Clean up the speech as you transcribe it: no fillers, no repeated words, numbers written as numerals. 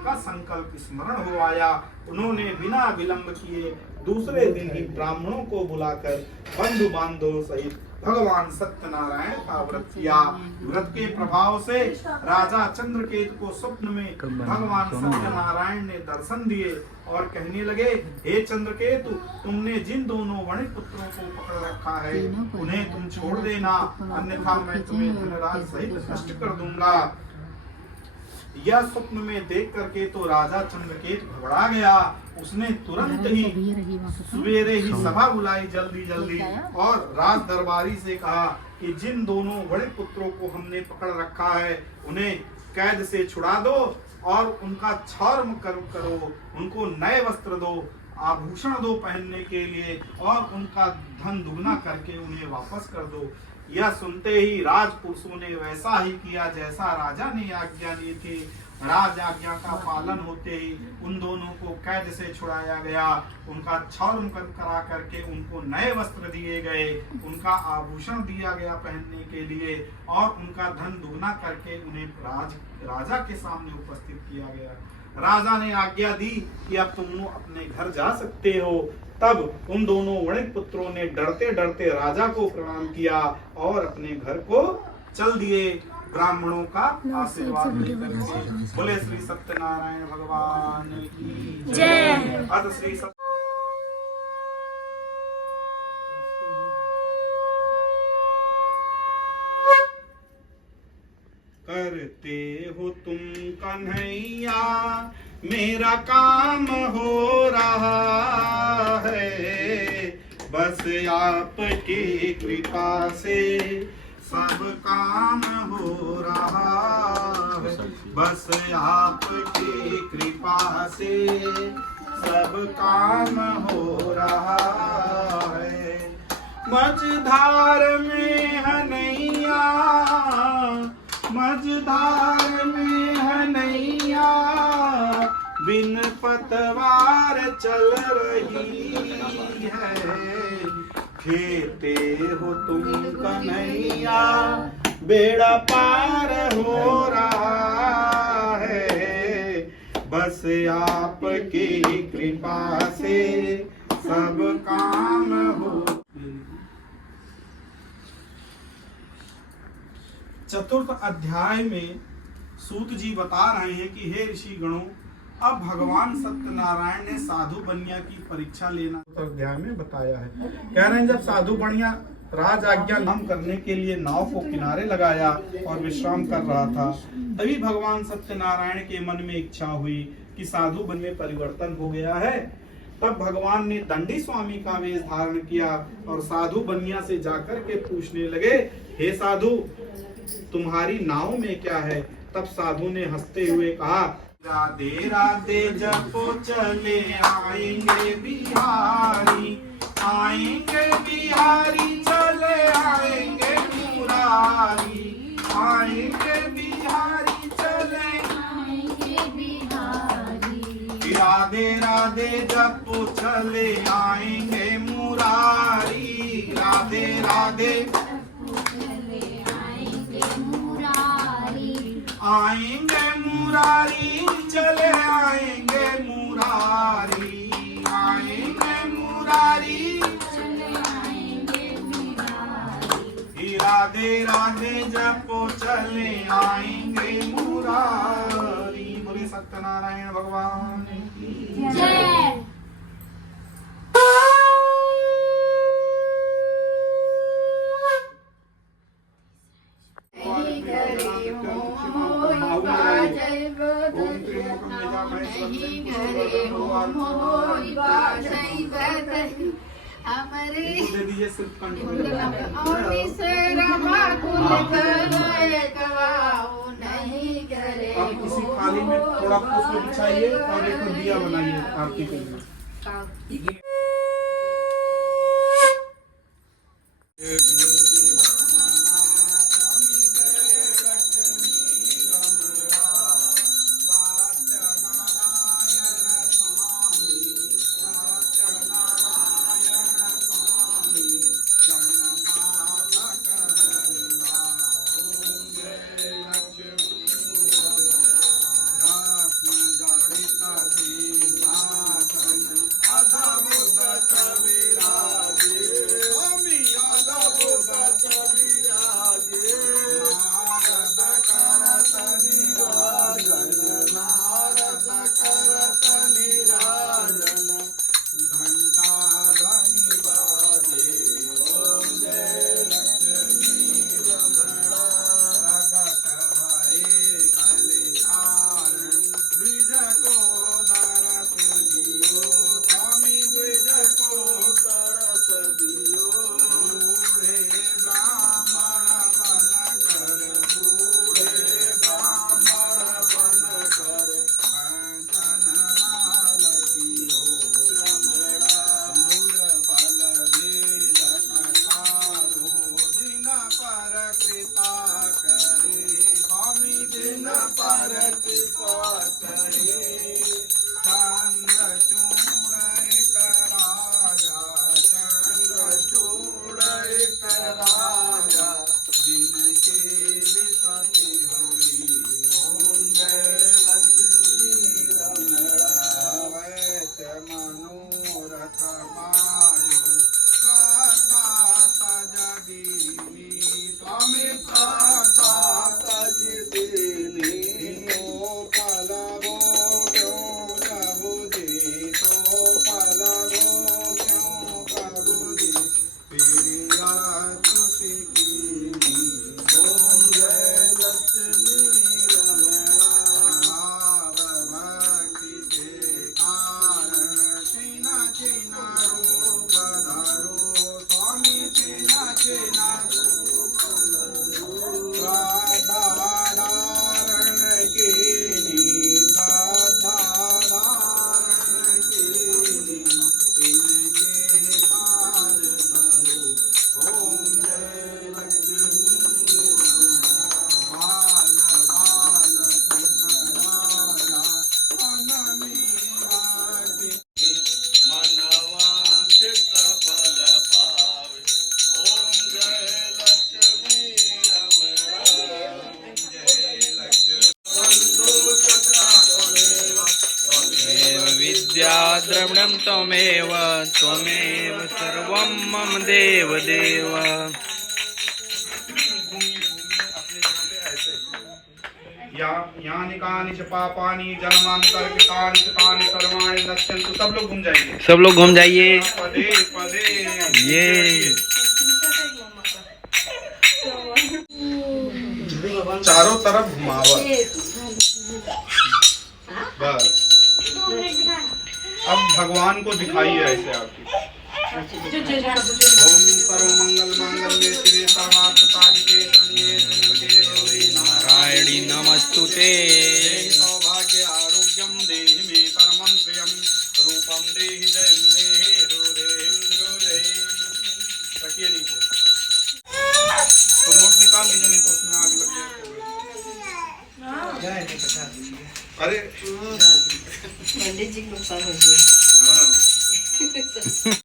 का संकल्प स्मरण हो आया। उन्होंने बिना विलंब किए दूसरे दिन ही ब्राह्मणों को बुलाकर बंधु बांधवों सहित भगवान सत्यनारायण का व्रत किया। व्रत के प्रभाव से राजा चंद्रकेतु को स्वप्न में भगवान सत्यनारायण ने दर्शन दिए और कहने लगे, हे चंद्रकेतु, तुमने जिन दोनों वणिक पुत्रों को पकड़ रखा है उन्हें तुम छोड़ देना, अन्यथा मैं तुम्हें धनराज सहित नष्ट कर दूंगा। यह स्वप्न में देख करके तो राजा चंद्रकेतु घबरा गया। उसने तुरंत ही सवेरे ही सभा बुलाई जल्दी जल्दी और राज दरबारी से कहा कि जिन दोनों बड़े पुत्रों को हमने पकड़ रखा है उन्हें कैद से छुड़ा दो और उनका क्षौर्म करो, उनको नए वस्त्र दो, आभूषण दो पहनने के लिए और उनका धन दुगना करके उन्हें वापस कर दो। यह सुनते ही राजपुरुषों ने वैसा ही किया जैसा राजा ने आज्ञा दी थी। राज आज्ञा का पालन होते ही उन दोनों को कैद से छुड़ाया गया, उनका क्षौर्म करा करके उनको नए वस्त्र दिए गए, उनका आभूषण दिया गया पहनने के लिए और उनका धन दुगना करके उन्हें राजा के सामने उपस्थित किया गया। राजा ने आज्ञा दी कि अब तुम अपने घर जा सकते हो। तब उन दोनों वणिक पुत्रों ने डरते डरते राजा को प्रणाम किया और अपने घर को चल दिए ब्राह्मणों का आशीर्वाद लेकर के। बोले श्री सत्यनारायण भगवान की जय। अथ श्री करते हो तुम कन्हैया मेरा काम हो रहा है, बस आपकी कृपा से सब काम हो रहा है, बस आपकी कृपा से सब काम हो रहा है। मझधार में है नैया, मझधार में है नैया, बिन पतवार चल रही है। खेते हो तुम कन्हैया बेड़ा पार हो रहा है, बस आपकी कृपा से सब काम हो। चतुर्थ अध्याय में सूत जी बता रहे हैं कि हे ऋषि गणों, अब भगवान सत्यनारायण ने साधु बनिया की परीक्षा लेना अध्याय में बताया है। कह रहे हैं जब साधु बनिया राज आज्ञा नाम करने के लिए नाव को किनारे लगाया और विश्राम कर रहा था, तभी भगवान सत्यनारायण के मन में इच्छा हुई कि साधु बन में परिवर्तन हो गया है। तब भगवान ने दंडी स्वामी का वेश धारण किया और साधु बनिया से जाकर के पूछने लगे, हे साधु, तुम्हारी नाव में क्या है? तब साधु ने हंसते हुए कहा, राधे राधे जपो चले आएंगे बिहारी, आएंगे बिहारी चले आएंगे मुरारी, आएंगे बिहारी चले आएंगे बिहारी। राधे राधे जपो चले आएंगे मुरारी, राधे राधे आएंगे मुरारी चले आएंगे मुरारी, आएंगे मुरारी चले आएंगे मुरारी। राधे राधे जपो चले आएंगे मुरारी। बोले सत्यनारायण भगवान की जय। आप किसी थाली में थोड़ा पुष्प बिछाइए और एक दिया बनाइए आरती के लिए। द्रविणं त्वमेव त्वमेव सर्वं मम देव देव। यानि कानि च पापानि जन्मांतरकृतानि कृतानि सर्वाणि नश्यन्तु। सब लोग घूम जाइए, सब लोग घूम जाइए। पदे पदे ये चारों तरफ घुमावत। बस अब भगवान को दिखाइए ऐसे आपकी। ओम सर्वमंगल मांगल्ये शिवे सर्वार्थ साधिके शरण्ये त्र्यंबके गौरी नारायणी नमस्तुते। सौभाग्य आरोग्यम देहि मे परमं प्रियम रूपम देहि जयं देहि हृदय। रखिए नीचे तो नोट निकाल लीजिए, नहीं तो उसमें आग लग जाएगी। अरे पंडित जी को नुकसान हो गया। हाँ